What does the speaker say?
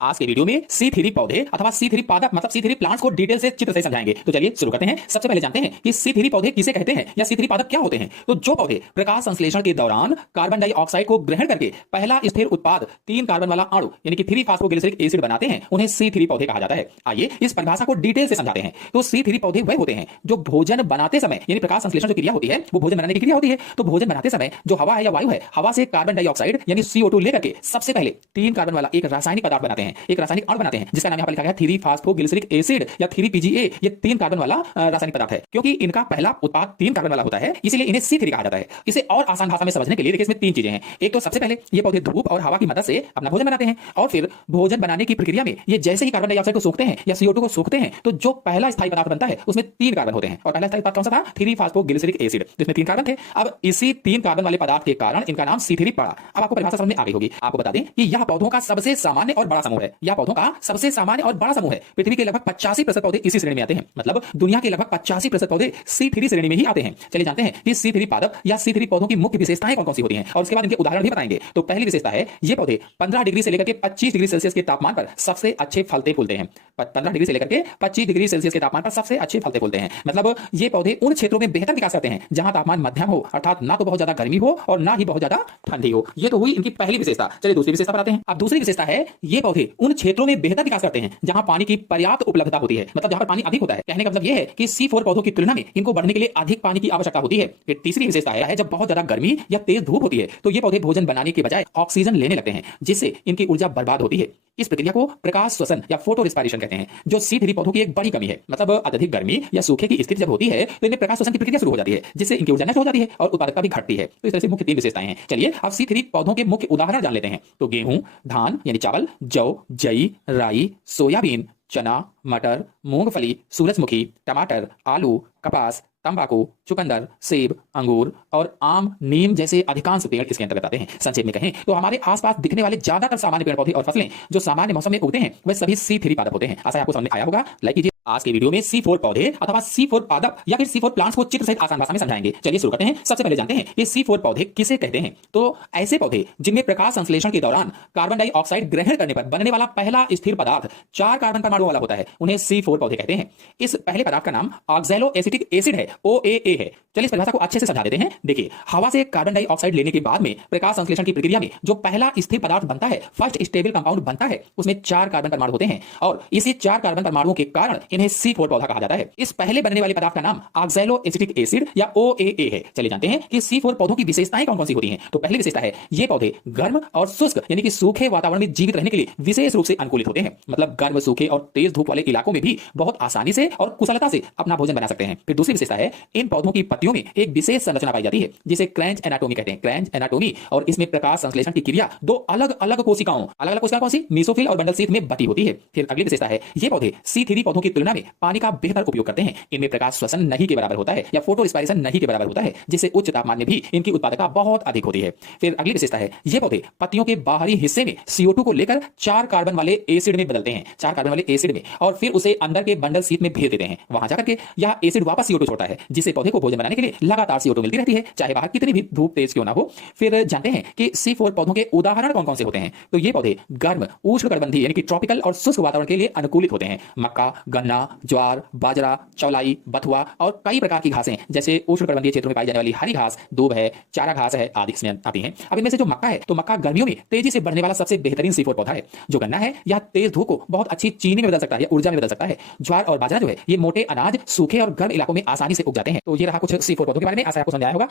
आज के वीडियो में C3 पौधे अथवा C3 पादप मतलब C3 प्लांट्स को डिटेल से चित्र से समझाएंगे। तो चलिए शुरू करते हैं। सबसे पहले जानते हैं कि C3 पौधे किसे कहते हैं या C3 पादप क्या होते हैं। तो जो पौधे प्रकाश संश्लेषण के दौरान कार्बन डाइऑक्साइड को ग्रहण करके पहला स्थिर उत्पाद 3 कार्बन वाला अणु यानी कि 3-फॉस्फोग्लिसरिक एसिड बनाते हैं उन्हें C3 पौधे कहा जाता है। आइए इस परिभाषा को डिटेल से समझाते हैं। तो C3 पौधे वह होते हैं जो भोजन बनाते समय यानी प्रकाश संश्लेषण जो क्रिया होती है वो भोजन बनाने की क्रिया होती है। तो भोजन बनाते समय जो हवा है या वायु है, हवा से कार्बन डाइऑक्साइड यानी CO2 लेकर के सबसे पहले 3 कार्बन वाला एक रासायनिक पदार्थ बनाते हैं, एक रासायनिक अणु बनाते हैं जिसका नाम यहाँ पर लिखा गया 3-फॉस्फोग्लिसरिक एसिड या 3-PGA। ये 3 कार्बन वाला रासायनिक पदार्थ है। क्योंकि इनका पहला उत्पाद 3 कार्बन वाला होता है इसलिए इन्हें C3 कहा जाता है। इसे और आसान भाषा में समझने के लिए देखिए इसमें 3 चीजें हैं। एक तो सबसे पहले ये पौधे धूप और हवा की मदद से अपना भोजन बनाते हैं और फिर भोजन बनाने की प्रक्रिया में ये जैसे ही कार्बन डाइऑक्साइड को सोखते हैं या CO2 को सोखते हैं तो जो पहला स्थायी पदार्थ बनता है उसमें 3 कार्बन होते हैं और पहला स्थायी पदार्थ कौन सा था? 3-फॉस्फोग्लिसरिक एसिड जिसमें 3 कार्बन थे। अब इसी 3 कार्बन वाले पदार्थ के कारण इनका नाम C3 पड़ा। अब आपको परिभाषा समझ में आ गई होगी। आपको बता दें कि यह पौधों का सबसे सामान्य और बड़ा समूह है। यह पौधों का सबसे सामान्य और बड़ा समूह है। पृथ्वी के लगभग 85% पौधे इसी श्रेणी में आते हैं। मतलब दुनिया के लगभग 85% पौधे C3 श्रेणी में ही आते हैं। चलिए जानते हैं कि C3 पादप या C3 पौधों की मुख्य विशेषताएं कौन कौन सी होती हैं और उसके बाद इनके उदाहरण भी बताएंगे। तो पहली विशेषता है ये पौधे 15 डिग्री से लेकर के 25 डिग्री सेल्सियस के तापमान पर सबसे अच्छे फलते फूलते हैं। 15 डिग्री से लेकर के 25 डिग्री सेल्सियस के तापमान पर सबसे अच्छे फलते फूलते हैं। मतलब ये पौधे उन क्षेत्रों में बेहतर विकास करते हैं जहां तापमान मध्यम हो, अर्थात ना तो बहुत ज्यादा गर्मी हो और ना ही बहुत ज्यादा ठंडी हो। ये तो हुई इनकी पहली विशेषता। चलिए दूसरी विशेषता पर आते हैं। अब दूसरी विशेषता है ये पौधे उन क्षेत्रों में बेहतर विकास करते हैं जहां पानी की पर्याप्त उपलब्धता होती है। मतलब जहां पर पानी अधिक होता है। कहने का मतलब ये है कि C4 पौधों की तुलना में इनको बढ़ने के लिए अधिक पानी की आवश्यकता होती है। फिर तीसरी विशेषता है जब बहुत ज्यादा गर्मी या तेज धूप होती है तो ये पौधे भोजन बनाने के बजाय ऑक्सीजन लेने लगते हैं जिससे इनकी ऊर्जा बर्बाद होती है। इस प्रक्रिया को प्रकाश श्वसन या फोटो रिस्पायरेशन कहते हैं जो C3 पौधों की एक बड़ी कमी है। मतलब अत्यधिक गर्मी या सूखे की स्थिति जब होती है तो इनमें प्रकाश श्वसन की प्रक्रिया शुरू हो जाती है जिससे इनकी ऊर्जा नष्ट हो जाती है और उत्पादकता भी घटती है। तो इस तरह से मुख्य 3 विशेषताएं हैं। चलिए अब C3 पौधों के मुख्य उदाहरण जान लेते हैं। तो गेहूं, धान यानी चावल, जौ, जई, राई, सोयाबीन, चना, मटर, मूंगफली, सूरजमुखी, टमाटर, आलू, कपास, तंबाकू, चुकंदर, सेब, अंगूर और आम, नीम जैसे अधिकांश पेड़ इसके अंतर्गत आते हैं। संक्षेप में कहें तो हमारे आसपास दिखने वाले ज्यादातर सामान्य पेड़ पौधे और फसलें जो सामान्य मौसम में उगते हैं वह सभी C3 पादप होते हैं। आशा है आपको समझ में आया होगा। लाइक कीजिए। आज के वीडियो में C4 पौधे अथवा C4 पादप या फिर C4 प्लांट्स को चित्र सहित आसान भाषा में समझाएंगे। चलिए शुरू करते हैं। सबसे पहले जानते हैं कि C4 पौधे किसे कहते हैं। तो ऐसे पौधे जिनमें प्रकाश संश्लेषण के दौरान कार्बन डाइऑक्साइड ग्रहण करने पर बनने वाला पहला स्थिर पदार्थ 4 कार्बन परमाणु वाला होता है उन्हें C4 पौधे कहते हैं। इस पहले पदार्थ का नाम ऑक्सैलोएसिटिक एसिड है, OAA है। चलिए इस परिभाषा को अच्छे से समझा देते हैं। देखिए हवा से कार्बन डाइऑक्साइड लेने के बाद में प्रकाश संश्लेषण की प्रक्रिया में जो पहला स्थिर पदार्थ बनता है, फर्स्ट स्टेबल कंपाउंड बनता है, उसमें 4 कार्बन परमाणु होते हैं और इसी 4 कार्बन परमाणुओं के कारण इन्हें C4 पौधा कहा जाता है। इस पहले बनने वाले पदार्थ का नाम ऑक्सैलोएसिटिक एसिड या OAA है। चलिए जानते हैं कि C4 पौधों की विशेषताएं कौन कौन सी होती हैं। तो पहली विशेषता है ये पौधे गर्म और शुष्क यानी कि सूखे वातावरण में जीवित रहने के लिए विशेष रूप से अनुकूलित होते हैं। मतलब गर्म, सूखे और तेज धूप वाले इलाकों में भी बहुत आसानी से और कुशलता से अपना भोजन बना सकते हैं। फिर दूसरी विशेषता है इन पौधों की पत्तियों में एक विशेष संरचना पाई जाती है जिसे क्रेंच एनाटोमी कहते हैं। क्रेंच एनाटोमी और इसमें प्रकाश संश्लेषण की क्रिया 2 अलग अलग कोशिकाओं कौन सी, मेसोफिल और बंडल शीथ में बटी होती है। फिर अगली विशेषता है ये पौधे C3 पौधों की तुलना में पानी का बेहतर उपयोग करते हैं। इनमें प्रकाश श्वसन नहीं के बराबर होता है या फोटो रिस्पायरेशन नहीं के बराबर होता है जिससे उच्च तापमान में भी इनकी उत्पादकता बहुत अधिक होती है। फिर अगली विशेषता है ये पौधे पत्तियों के बाहरी हिस्से में CO2 को लेकर 4 कार्बन वाले एसिड में बदलते हैं, 4 कार्बन वाले एसिड में, और फिर उसे अंदर के बंडल शीथ में भेज देते हैं। वहां जाकर के यह एसिड वापस CO2 छोड़ता है जिससे पौधे को भोजन बनाने के लिए लगातार CO2 मिलती रहती है चाहे बाहर कितनी भी धूप तेज क्यों ना हो। फिर जानते हैं कि C4 पौधों के उदाहरण कौन कौन से होते हैं। तो ये पौधे गर्म, उष्णकटिबंधीय यानी कि ट्रॉपिकल और शुष्क वातावरण के लिए अनुकूलित होते हैं। मक्का, गन्ना, ज्वार, बाजरा, चौलाई, बथुआ और कई प्रकार की घासें जैसे उष्णकटिबंधीय क्षेत्रों में पाई जाने वाली हरी घास, दूब है, चारा घास है आदि इसमें आती हैं। अब इनमें से जो मक्का है तो मक्का गर्मियों में तेजी से बढ़ने वाला सबसे बेहतरीन C4 पौधा है। जो गन्ना है यह तेज धूप को बहुत अच्छी चीनी में बदल सकता है या ऊर्जा में बदल सकता है। ज्वार और बाजरा जो है ये मोटे अनाज सूखे और गर्म इलाकों में आसानी से उग जाते हैं। तो ये रहा कुछ C4 पौधों के बारे में। आशा आपको समझ आया होगा।